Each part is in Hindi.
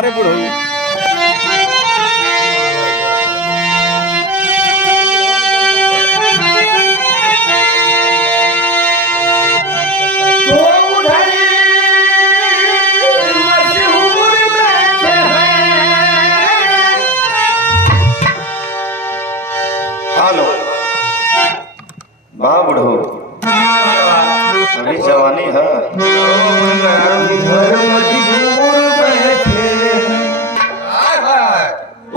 बारे बुढ़ो हेलो वाह बुढ़ो अभी जवानी है।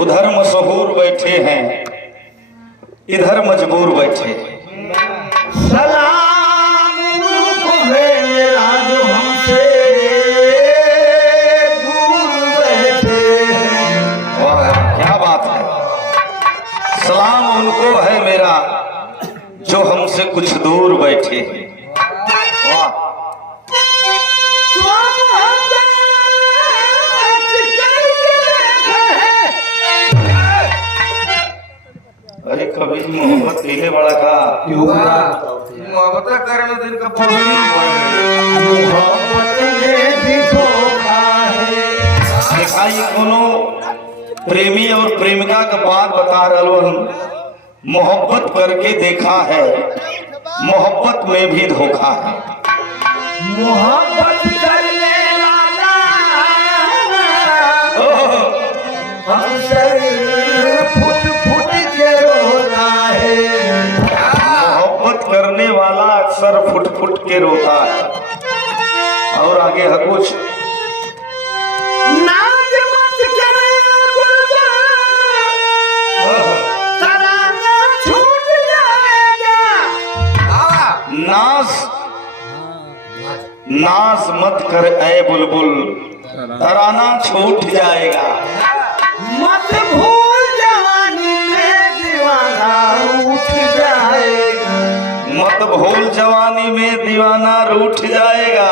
उधर मशहूर बैठे हैं, इधर मजबूर बैठे हैं। सलाम उनको मेरा जो हमसे दूर बैठे हैं। वाह क्या बात है। सलाम उनको है मेरा जो हमसे कुछ दूर बैठे हैं। वाह अरे कभी मोहब्बत केले बड़ा का मोहब्बत करने दिन का मोहब्बत में भी धोखा है। देखा ये कोनो प्रेमी और प्रेमिका का बात बता रहा हूँ। मोहब्बत करके देखा है, मोहब्बत में भी धोखा है। मोहब्बत करने वाला हमसे फुट फुट के रोता है। मोहब्बत करने वाला अक्सर फुट फुट के रोता है। और आगे है कुछ नाज मत करे बुलबुल, तराना छूट जाएगा। नाज मत कर ऐ बुलबुल, तराना छूट जाएगा। मत भूल जवानी में दीवाना उठ जाएगा। मत भूल जवानी में दीवाना रूठ जाएगा।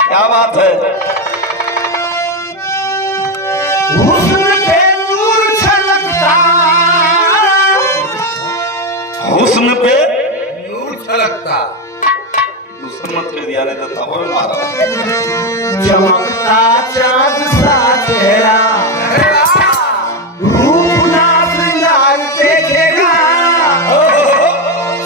क्या बात है। हुस्न पे नूर छलकता, हुस्न पे नूर छलकता, हुस्न मत ले दिया नहीं तो और मारा। चमकता चाँद सा चेहरा, रूप नाज लाल देखेगा।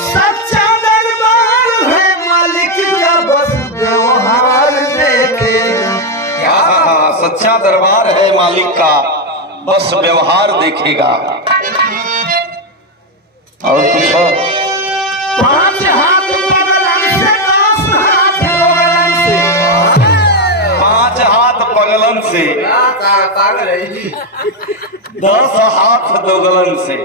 सच्चा दरबार है मालिक का बस व्यवहार देखेगा। हाँ, सच्चा दरबार है मालिक का बस व्यवहार देखेगा। और कुछ और? पांच हाथ बगलन से, 10 हाथ बगलन से। 5 हाथ पगलन से, पागल है जी। 10 हाथ दोगलन से।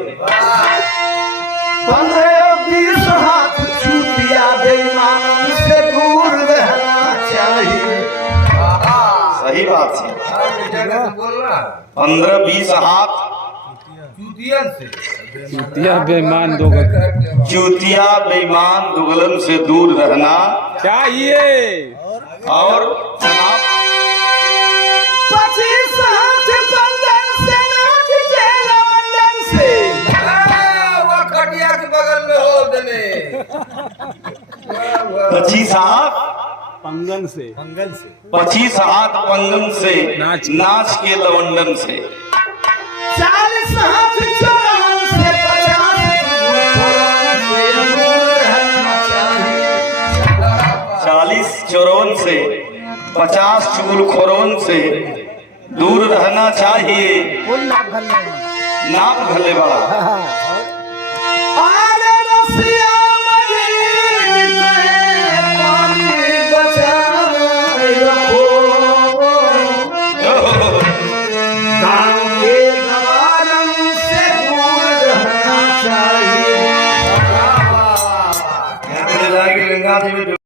15-20 हाथ छूटिया बेईमान से दूर रहना चाहिए। सही बात है। 15-20 हाथ चूतिया बेईमान दोगल चूतिया बेईमान दुगलन से दूर रहना चाहिए। और जनाब 25 हाथ बंधन से, नाच के लवंडन से। वो कटिया के बगल में हो दने। 25 हाथ पंगन से 25 हाथ पंगन से, नाच के लवंडन से। 40 हाथ चौरन से, 50 40 चोरों से, 50 चुगलखोरों से दूर रहना चाहिए। नाप घले बड़ा आरे रसिया मदीन में पानी बचाए रखो। गाँव के गवारन से दूर रहना चाहिए। गंगा जी में